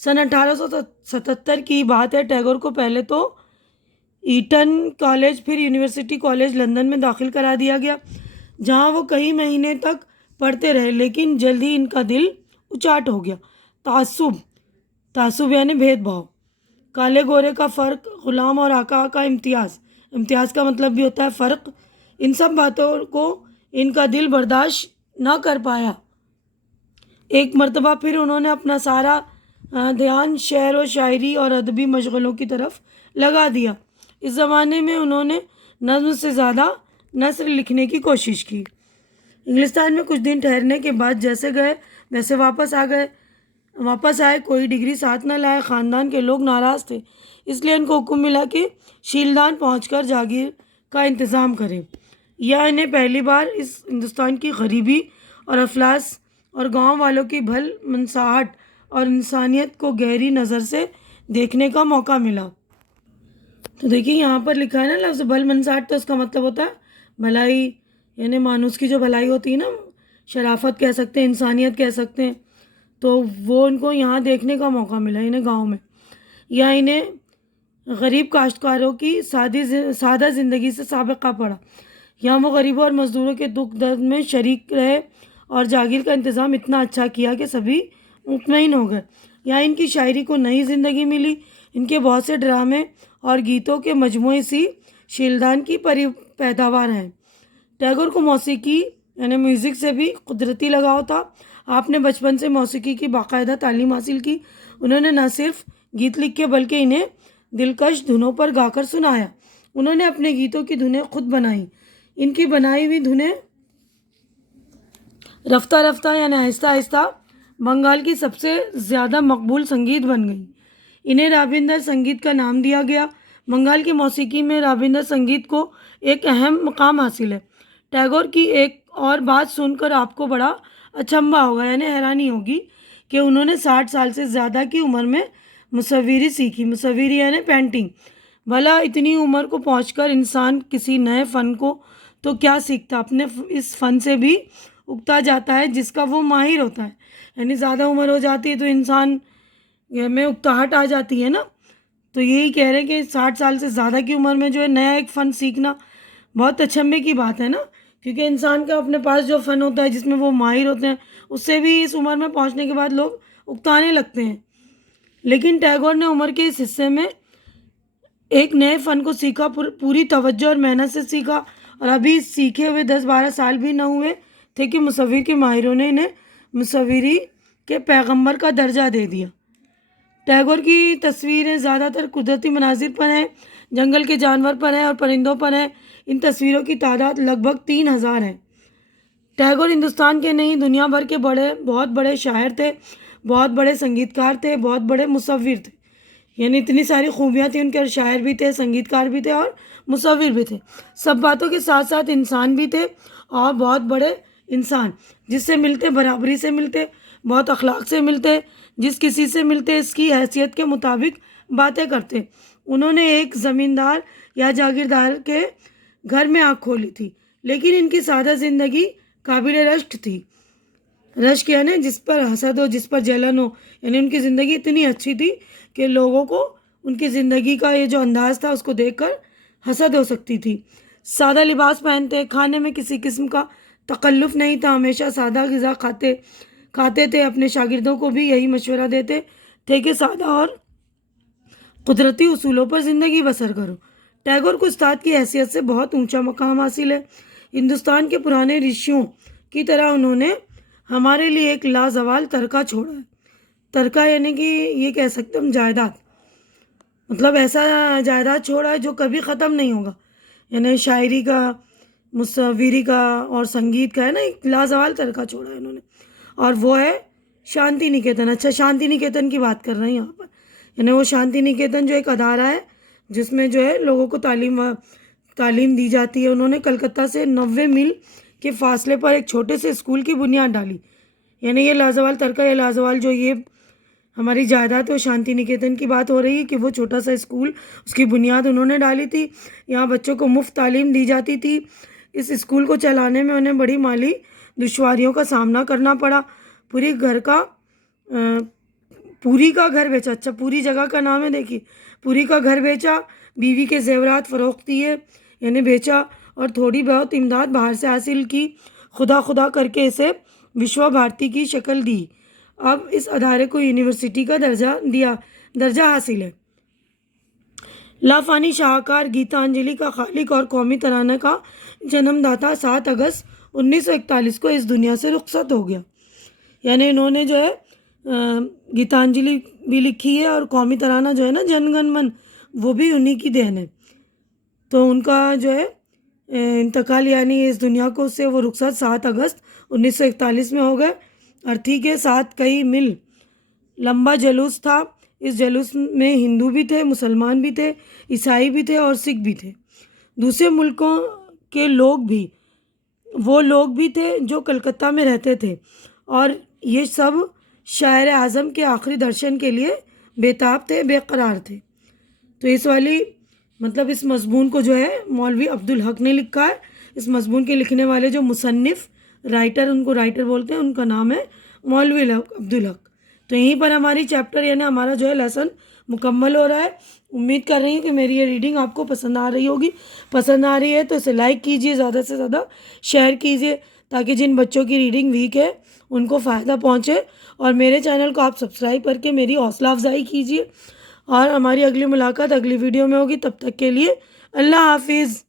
سن 1877 کی بات ہے. ٹیگور کو پہلے تو ایٹن کالج پھر یونیورسٹی کالج لندن میں داخل کرا دیا گیا، جہاں وہ کئی مہینے تک پڑھتے رہے، لیکن جلد ہی ان کا دل اچاٹ ہو گیا. تعصب یعنی بھید بھاؤ، کالے گورے کا فرق، غلام اور آقا کا امتیاز کا مطلب بھی ہوتا ہے فرق، ان سب باتوں کو ان کا دل برداشت نہ کر پایا. ایک مرتبہ پھر انہوں نے اپنا سارا دھیان شعر و شاعری اور ادبی مشغلوں کی طرف لگا دیا. اس زمانے میں انہوں نے نظم سے زیادہ نثر لکھنے کی کوشش کی. انگلستان میں کچھ دن ٹھہرنے کے بعد جیسے گئے ویسے واپس آئے. کوئی ڈگری ساتھ نہ لائے. خاندان کے لوگ ناراض تھے، اس لیے ان کو حکم ملا کہ شیلدان پہنچ کر جاگیر کا انتظام کریں. یا انہیں پہلی بار اس ہندوستان کی غریبی اور افلاس اور گاؤں والوں کی بھل منساہٹ اور انسانیت کو گہری نظر سے دیکھنے کا موقع ملا. تو دیکھیے یہاں پر لکھا ہے نا لفظ بھل منساہٹ، تو اس کا مطلب ہوتا ہے بھلائی، یعنی مانوس کی جو بھلائی ہوتی ہے نا، شرافت کہہ سکتے ہیں، انسانیت کہہ سکتے ہیں. تو وہ ان کو یہاں دیکھنے کا موقع ملا انہیں گاؤں میں. یا انہیں غریب کاشتکاروں کی سادہ زندگی سے سابقہ پڑا. یہاں وہ غریبوں اور مزدوروں کے دکھ درد میں شریک رہے اور جاگیر کا انتظام اتنا اچھا کیا کہ سبھی مطمئن ہو گئے. یہاں ان کی شاعری کو نئی زندگی ملی. ان کے بہت سے ڈرامے اور گیتوں کے مجموعے سی شیلدان کی پیداوار ہیں. ٹیگور کو موسیقی یعنی میوزک سے بھی قدرتی لگاؤ تھا. آپ نے بچپن سے موسیقی کی باقاعدہ تعلیم حاصل کی. انہوں نے نہ صرف گیت لکھے بلکہ انہیں دلکش دھنوں پر گا کر سنایا. انہوں نے اپنے گیتوں کی دھنیں خود بنائیں. ان کی بنائی ہوئی دھنیں رفتہ رفتہ یعنی آہستہ آہستہ بنگال کی سب سے زیادہ مقبول سنگیت بن گئی. انہیں رابندر سنگیت کا نام دیا گیا. بنگال کی موسیقی میں رابندر سنگیت کو ایک اہم مقام حاصل ہے. ٹیگور کی ایک اور بات سن کر آپ کو بڑا اچنبھا ہوگا یعنی حیرانی ہوگی کہ انہوں نے 60 سال سے زیادہ کی عمر میں مصوری سیکھی. مصوری یعنی پینٹنگ. بھلا اتنی عمر کو پہنچ کر انسان کسی نئے فن کو تو کیا سیکھتا، اپنے اس فن سے بھی اگتا جاتا ہے جس کا وہ ماہر ہوتا ہے. یعنی زیادہ عمر ہو جاتی ہے تو انسان میں اکتاہٹ آ جاتی ہے نا. تو یہی کہہ رہے ہیں کہ 60 سال سے زیادہ کی عمر میں جو ہے نیا ایک فن سیکھنا بہت اچنبھے کی بات ہے نا، کیونکہ انسان کا اپنے پاس جو فن ہوتا ہے جس میں وہ ماہر ہوتے ہیں اس سے بھی اس عمر میں پہنچنے کے بعد لوگ اکتانے لگتے ہیں. لیکن ٹیگور نے عمر کے اس حصے میں ایک نئے فن کو سیکھا، پوری توجہ اور محنت سے سیکھا. اور ابھی سیکھے ہوئے 10-12 سال بھی نہ ہوئے تھے کہ مصور کے ماہروں نے انہیں مصوری کے پیغمبر کا درجہ دے دیا. ٹیگور کی تصویریں زیادہ تر قدرتی مناظر پر ہیں، جنگل کے جانور پر ہیں اور پرندوں پر ہیں. ان تصویروں کی تعداد لگ بھگ 3000 ہے. ٹیگور ہندوستان کے نہیں دنیا بھر کے بہت بڑے شاعر تھے، بہت بڑے سنگیت کار تھے، بہت بڑے مصور تھے. یعنی اتنی ساری خوبیاں تھیں ان کے، شاعر بھی تھے، سنگیت کار بھی تھے اور مصور بھی تھے. سب باتوں کے ساتھ ساتھ انسان بھی تھے اور بہت بڑے انسان، جس سے ملتے برابری سے ملتے، بہت اخلاق سے ملتے، جس کسی سے ملتے اس کی حیثیت کے مطابق باتیں کرتے. انہوں نے ایک زمیندار یا جاگیردار کے گھر میں آنکھ کھولی تھی، لیکن ان کی سادہ زندگی قابل رشک تھی. رشک یعنی جس پر حسد ہو، جس پر جلن ہو. یعنی ان کی زندگی اتنی اچھی تھی کہ لوگوں کو ان کی زندگی کا یہ جو انداز تھا اس کو دیکھ کر حسد ہو سکتی تھی. سادہ لباس پہنتے، کھانے میں کسی قسم کا تکلف نہیں تھا، ہمیشہ سادہ غذا کھاتے تھے. اپنے شاگردوں کو بھی یہی مشورہ دیتے تھے کہ سادہ اور قدرتی اصولوں پر زندگی بسر کرو. ٹیگور کو استاد کی حیثیت سے بہت اونچا مقام حاصل ہے. ہندوستان کے پرانے رشیوں کی طرح انہوں نے ہمارے لیے ایک لازوال ترکہ چھوڑا ہے. ترکہ یعنی کہ یہ کہہ سکتے ہم جائیداد، مطلب ایسا جائیداد چھوڑا ہے جو کبھی ختم نہیں ہوگا. یعنی شاعری کا، مصوری کا اور سنگیت کا ہے نا، ایک لازوال ترکہ چھوڑا ہے انہوں نے، اور وہ ہے شانتی نکیتن. اچھا، شانتی نکیتن کی بات کر رہے ہیں یہاں پر. یعنی وہ شانتی نکیتن جو ایک ادارہ ہے جس میں جو ہے لوگوں کو تعلیم دی جاتی ہے. انہوں نے کلکتہ سے 90 میل کے فاصلے پر ایک چھوٹے سے اسکول کی بنیاد ڈالی. یعنی یہ لازوال ترکہ، یہ لازوال جو یہ ہماری جائیداد ہے، شانتی نکیتن کی بات ہو رہی ہے کہ وہ چھوٹا سا اسکول، اس کی بنیاد انہوں نے ڈالی تھی. یہاں بچوں کو مفت تعلیم دی جاتی تھی. اس اسکول کو چلانے میں انہیں بڑی مالی دشواریوں کا سامنا کرنا پڑا. پوری کا گھر بیچا. اچھا پوری جگہ کا نام ہے, دیکھیے پوری کا گھر بیچا, بیوی کے زیورات فروخت کیے یعنی بیچا, اور تھوڑی بہت امداد باہر سے حاصل کی. خدا خدا کر کے اسے وشوا بھارتی کی شکل دی. اب اس ادارے کو یونیورسٹی کا درجہ حاصل ہے. لافانی شاہکار گیتانجلی کا خالق اور قومی ترانہ کا جنم داتا 7 اگست 1941 کو اس دنیا سے رخصت ہو گیا. یعنی انہوں نے جو ہے گیتانجلی بھی لکھی ہے, اور قومی ترانہ جو ہے نا جن گن من, وہ بھی انہی کی دین ہے. تو ان کا جو ہے انتقال یعنی اس دنیا کو سے وہ رخصت 7 اگست 1941 میں ہو گئے. ارتھی کے ساتھ کئی میل لمبا جلوس تھا. اس جلوس میں ہندو بھی تھے, مسلمان بھی تھے, عیسائی بھی تھے اور سکھ بھی تھے. دوسرے ملکوں کے لوگ بھی, وہ لوگ بھی تھے جو کلکتہ میں رہتے تھے, اور یہ سب شاعر اعظم کے آخری درشن کے لیے بےتاب تھے, بے قرار تھے. تو اس والی مطلب اس مضمون کو جو ہے مولوی عبدالحق نے لکھا ہے. اس مضمون کے لکھنے والے جو مصنف رائٹر, ان کو رائٹر بولتے ہیں, ان کا نام ہے مولوی عبدالحق. تو یہیں پر ہماری چیپٹر یعنی ہمارا جو ہے لیسن مکمل ہو رہا ہے. امید کر رہی ہوں کہ میری یہ ریڈنگ آپ کو پسند آ رہی ہوگی. پسند آ رہی ہے تو اسے لائک کیجیے, زیادہ سے زیادہ شیئر کیجیے, تاکہ جن بچوں کی ریڈنگ ویک ہے ان کو فائدہ پہنچے. اور میرے چینل کو آپ سبسکرائب کر کے میری حوصلہ افزائی کیجیے. اور ہماری اگلی ملاقات اگلی ویڈیو میں ہوگی. تب تک کے لیے اللہ حافظ.